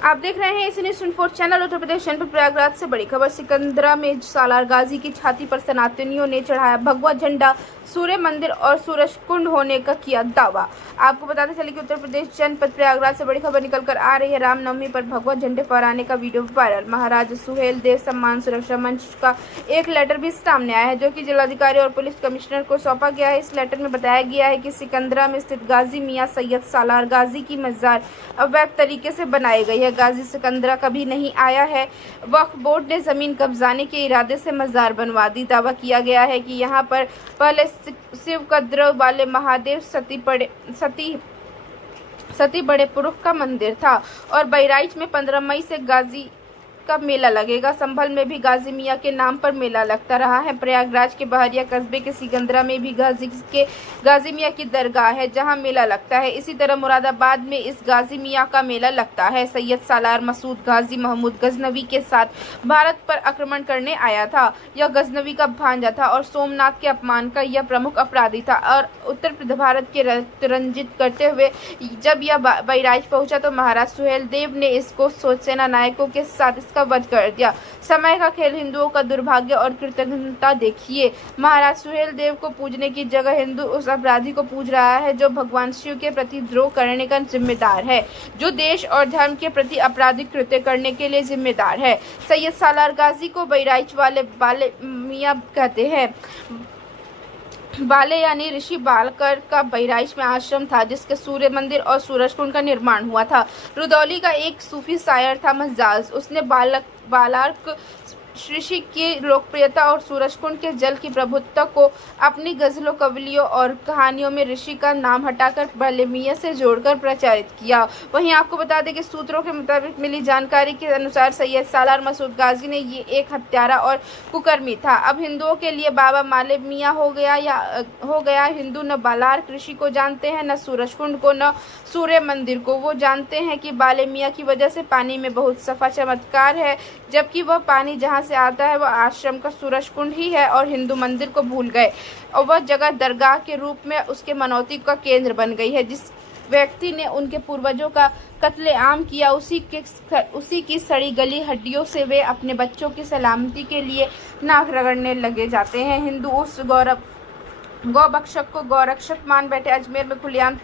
आप देख रहे हैं इसी न्यूज़ 24 चैनल। उत्तर प्रदेश जनपद प्रयागराज से बड़ी खबर। सिकंदरा में सालार गाजी की छाती पर सनातनियों ने चढ़ाया भगवा झंडा। सूर्य मंदिर और सूरज कुंड होने का किया दावा। आपको बताते चले कि उत्तर प्रदेश जनपद प्रयागराज से बड़ी खबर निकलकर आ रही है। रामनवमी पर भगवा झंडे फहराने का वीडियो वायरल। महाराज सुहेल देव सम्मान सुरक्षा मंच का एक लेटर भी सामने आया है, जो कि जिलाधिकारी और पुलिस कमिश्नर को सौंपा गया है। इस लेटर में बताया गया है कि सिकंदरा में स्थित गाजी मियां सैयद सालार गाजी की मजार अवैध तरीके से बनाई गई है। गाजी सिकंदरा कभी नहीं आया है। वक्फ बोर्ड ने जमीन कब्जाने के इरादे से मजार बनवा दी। दावा किया गया है कि यहाँ पर पहले शिव कद्र वाले महादेव सती बड़े पुरुष का मंदिर था और बहराइच में 15 मई से गाजी का मेला लगेगा। संभल में भी गाजी मियां के नाम पर मेला लगता रहा है। प्रयागराज के बहरिया कस्बे के सिकंदरा में भी गाजी मियां की दरगाह है, जहां मेला लगता है। इसी तरह मुरादाबाद में इस गाजी मियां का मेला लगता है। सैयद सालार मसूद गाजी महमूद गजनवी के साथ भारत पर आक्रमण करने आया था। यह गजनवी का भांजा था और सोमनाथ के अपमान का यह प्रमुख अपराधी था और उत्तर भारत के रंजित करते हुए जब यह बहराइच पहुंचा तो महाराज सुहेल देव ने इसको सेना नायकों के साथ इसका वध कर दिया। समय का खेल, हिंदुओं का दुर्भाग्य और कृतज्ञता देखिए। महाराज सुहेल देव को पूजने की जगह हिंदू उस अपराधी को पूज रहा है जो भगवान शिव के प्रति द्रोह करने का जिम्मेदार है, जो देश और धर्म के प्रति आपराधिक कृत्य करने के लिए जिम्मेदार है। सैयद सालार गाजी को बहराइच वाले बाले मियां कहते हैं। बाले यानी ऋषि बालकर का बहराइच में आश्रम था, जिसके सूर्य मंदिर और सूरज कुंड का निर्माण हुआ था। रुदौली का एक सूफी शायर था मज्जाज। उसने बालार्क ऋषि की लोकप्रियता और सूरजकुंड के जल की प्रभुत्ता को अपनी गजलों, कविलियों और कहानियों में ऋषि का नाम हटाकर बाले मियां से जोड़कर प्रचारित किया। वहीं आपको बता दें कि सूत्रों के मुताबिक मिली जानकारी के अनुसार सैयद सालार मसूद गाजी ने ये एक हत्यारा और कुकर्मी था। अब हिंदुओं के लिए बाबा माले मियां हो गया। हिंदू न बालार्क ऋषि को जानते हैं, न सूरजकुंड को, न सूर्य मंदिर को। वो जानते हैं कि बाले मियां की वजह से पानी में बहुत सफा चमत्कार है, जबकि वह पानी जहाँ से आता है वह आश्रम का सूरज कुंड ही है और हिंदू मंदिर को भूल गए और वह जगह दरगाह के रूप में उसके मनौती का केंद्र बन गई है। जिस व्यक्ति ने उनके पूर्वजों का कत्लेआम किया, उसी की सड़ी गली हड्डियों से वे अपने बच्चों की सलामती के लिए नाक रगड़ने लगे जाते हैं। हिंदू उस गौ भक्षक को गौरक्षक मान बैठे। अजमेर में खुलेआम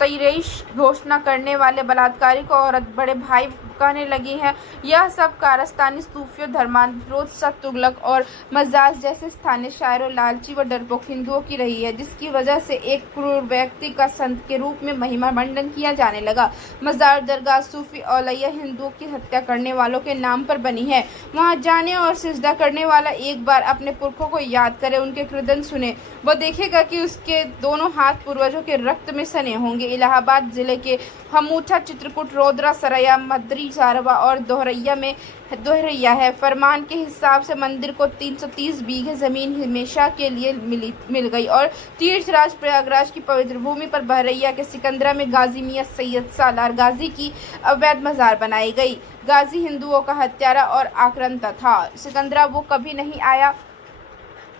तहरीश घोषणा करने वाले बलात्कारी को औरत बड़े भाई कहने लगी हैं। यह सब कारस्तानी सूफियों, धर्मांतरोध, तुगलक और मज्जाज जैसे स्थानीय शायरों, लालची व डरपोक हिंदुओं की रही है, जिसकी वजह से एक क्रूर व्यक्ति का संत के रूप में महिमा मंडन किया जाने लगा। मजार दरगाह सूफी औलैया हिंदुओं की हत्या करने वालों के नाम पर बनी है। वहां जाने और सिजदा करने वाला एक बार अपने पुरखों को याद करे, उनके कृदन सुने, वह देखेगा कि उसके दोनों हाथ पूर्वजों के रक्त में सने होंगे। इलाहाबाद जिले के हमूठा, चित्रकूट, रोदरा, सरैया, मदरी, सारवा और दोहरैया है। फरमान के हिसाब से मंदिर को 330 बीघे जमीन हमेशा के लिए मिल गई और तीर्थराज प्रयागराज की पवित्र भूमि पर बहरैया के सिकंदरा में गाजी मियां सैयद सालार गाजी की अवैध मजार बनाई गई। गाजी हिंदुओं का हत्यारा और आक्रांता था। सिकंदरा वो कभी नहीं आया,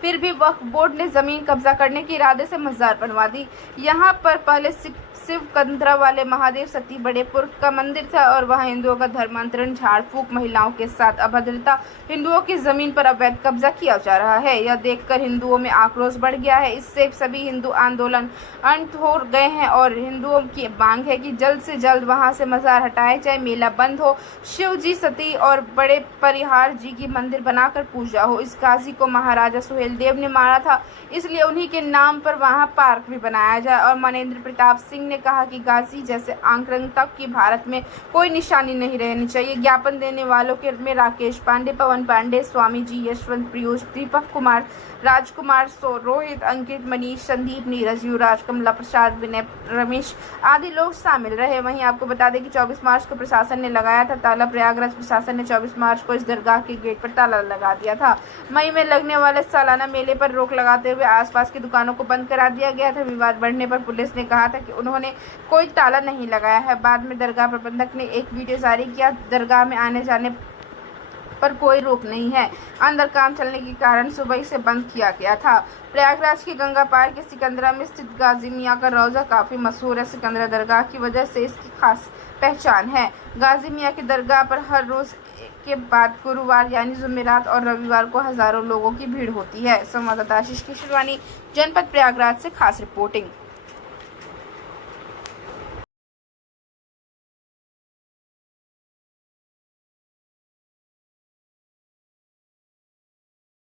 फिर भी वक्फ बोर्ड ने जमीन कब्जा करने के इरादे से मजार बनवा दी। यहाँ पर पहले शिव कद्र वाले महादेव सती बड़े पुरुष का मंदिर था और वहाँ हिंदुओं का धर्मांतरण, झाड़ फूक, महिलाओं के साथ अभद्रता, हिंदुओं की जमीन पर अवैध कब्जा किया जा रहा है। यह देखकर हिंदुओं में आक्रोश बढ़ गया है। इससे सभी हिंदू आंदोलन अंत हो गए हैं और हिंदुओं की मांग है कि जल्द से जल्द वहां से मजार हटाए जाए, मेला बंद हो, शिव जी, सती और बड़े परिहार जी की मंदिर बनाकर पूजा हो। इस गाजी को महाराजा सुहेल देव ने मारा था, इसलिए उन्हीं के नाम पर वहां पार्क भी बनाया जाए। और मनेंद्र प्रताप सिंह ने कहा कि गाजी जैसे आक्रांतक की भारत में कोई निशानी नहीं रहनी चाहिए। ज्ञापन देने वालों के में राकेश पांडे, पवन पांडे, स्वामी जी, यशवंत, पीयूष, दीपक कुमार, राजकुमार, रोहित, अंकित, मनीष, संदीप, नीरज, युवराज, कमला प्रसाद, विनय, रमेश आदि लोग शामिल रहे। वहीं आपको बता दें कि 24 मार्च को प्रशासन ने लगाया था ताला। प्रयागराज प्रशासन ने 24 मार्च को इस दरगाह के गेट पर ताला लगा दिया था। मई में लगने वाले सालाना मेले पर रोक लगाते हुए आसपास की दुकानों को बंद करा दिया गया था। विवाद बढ़ने पर पुलिस ने कहा था कि उन्होंने कोई ताला नहीं लगाया है। बाद में दरगाह प्रबंधक ने एक वीडियो जारी किया। दरगाह में आने जाने पर कोई रोक नहीं है। अंदर काम चलने के कारण सुबह से बंद किया गया था। प्रयागराज के गंगा पार के सिकंदरा में स्थित गाजी मियां का रौजा काफ़ी मशहूर है। सिकंदरा दरगाह की वजह से इसकी पहचान है। गाजी मियाँ की दरगाह पर हर रोज के बाद गुरुवार यानी जुमेरात और रविवार को हजारों लोगों की भीड़ होती है। संवाददाता आशीष किशोरवानी, जनपद प्रयागराज से खास रिपोर्टिंग।